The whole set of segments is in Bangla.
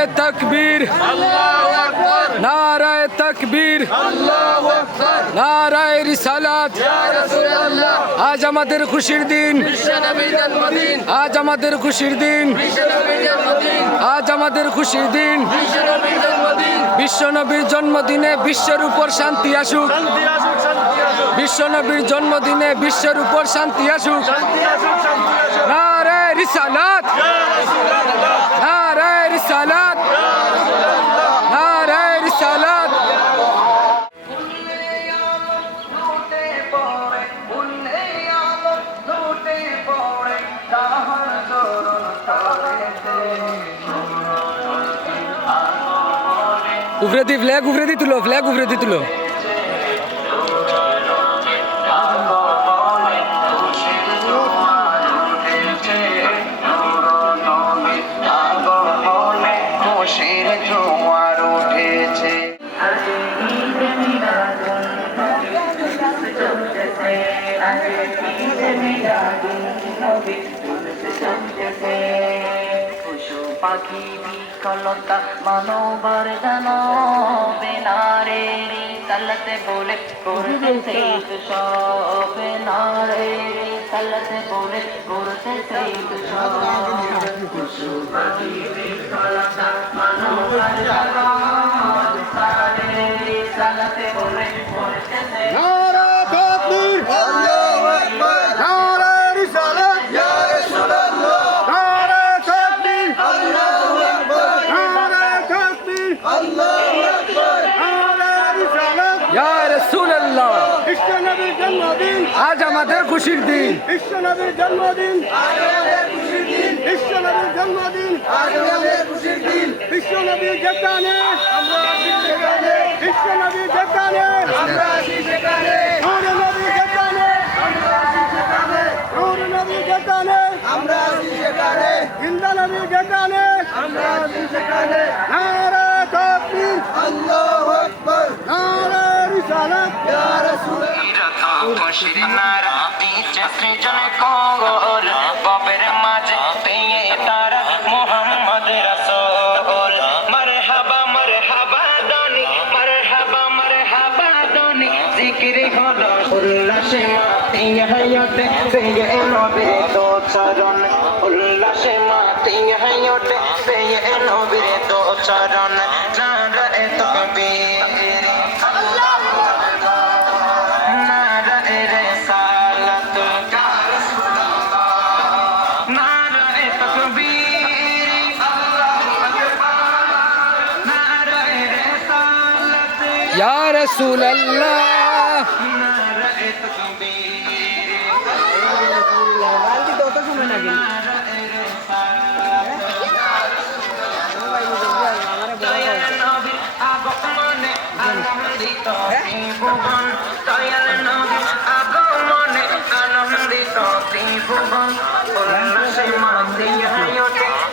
নারায় তকবীর। নারায় তকবীর নারায় রিসালাত। আজ আমাদের খুশির দিন। আজ আমাদের খুশির দিন। আজ আমাদের খুশির দিন। বিশ্ব নবীর জন্মদিনে। বিশ্বের উপর শান্তি আসুক। বিশ্ব নবীর জন্মদিনে বিশ্বের উপর শান্তি আসুক। নারায় রিসালাত। উভরে দি ফ্ল্যাগ উভরে দি তুলো ফ্ল্যাগ উভরে দি তুলো। উঠেছে পশু পাখি বিকলতা মানবার জানো বেনারে তলতে বলে করতে সেই সব নারে সালতে বলে করতে সেই সব পাখি বিকলতা মানবার যেন বিশ্বনবীর জন্মদিন আজ আমাদের খুশির দিন বিশ্বনবীর জন্মদিন বিশ্বনবীর জন্মদিন বিশ্বনবীর যেখানে বিশ্বনবীর যেখানে নূর নবী যেখানে নূর নবী যেখানে হিন্দা নবী যেখানে নারা তাকবীর নারা রিসালাত খুশির নারা দিচ্ছে সৃজন কঙ্গল বাপের মাঝে পেয়ে তারা মোহাম্মদ রসোল। মরহাবা মরহাবা দনি মরহাবা মরহাবা দনি জিকির হলো উল্লাসে মাতিয়া হয়তে, পেয়ে নবীর দো চরণ উল্লাসে মাতিয়া হয়তে, পেয়ে নবীর চরণ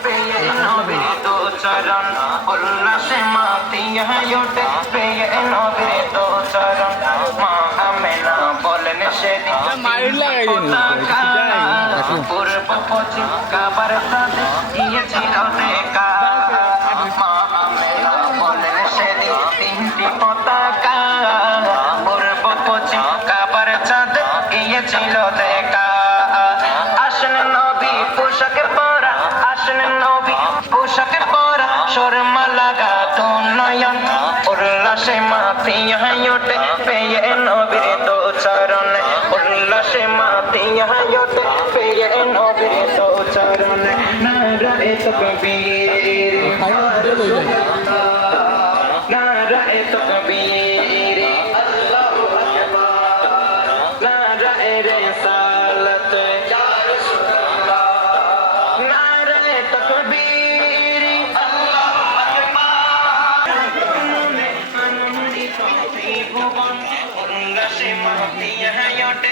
পেয়ে নবীর দো চরণ উল্লাসে মাতিয়া সেদিন পতাকা পূর্ব পশ্চিম কাবার সাথে সেদিন তিনটি পতাকা পূর্ব পশ্চিম কাবার চাঁদ গিয়েছিল দেখা আসেন নবী পোশাকে পরা আসেন নবী পোশাকে উল্লাসে মাতিয়া ওঠে পেয়ে নবীর দো চরণ নারায়ে তাকবীর নারায়ে তাকবীর আল্লাহু আকবার নারায়ে রিসালাত। আনন্দিত ত্রিভুবন উল্লাসে মাতিয়া ওঠে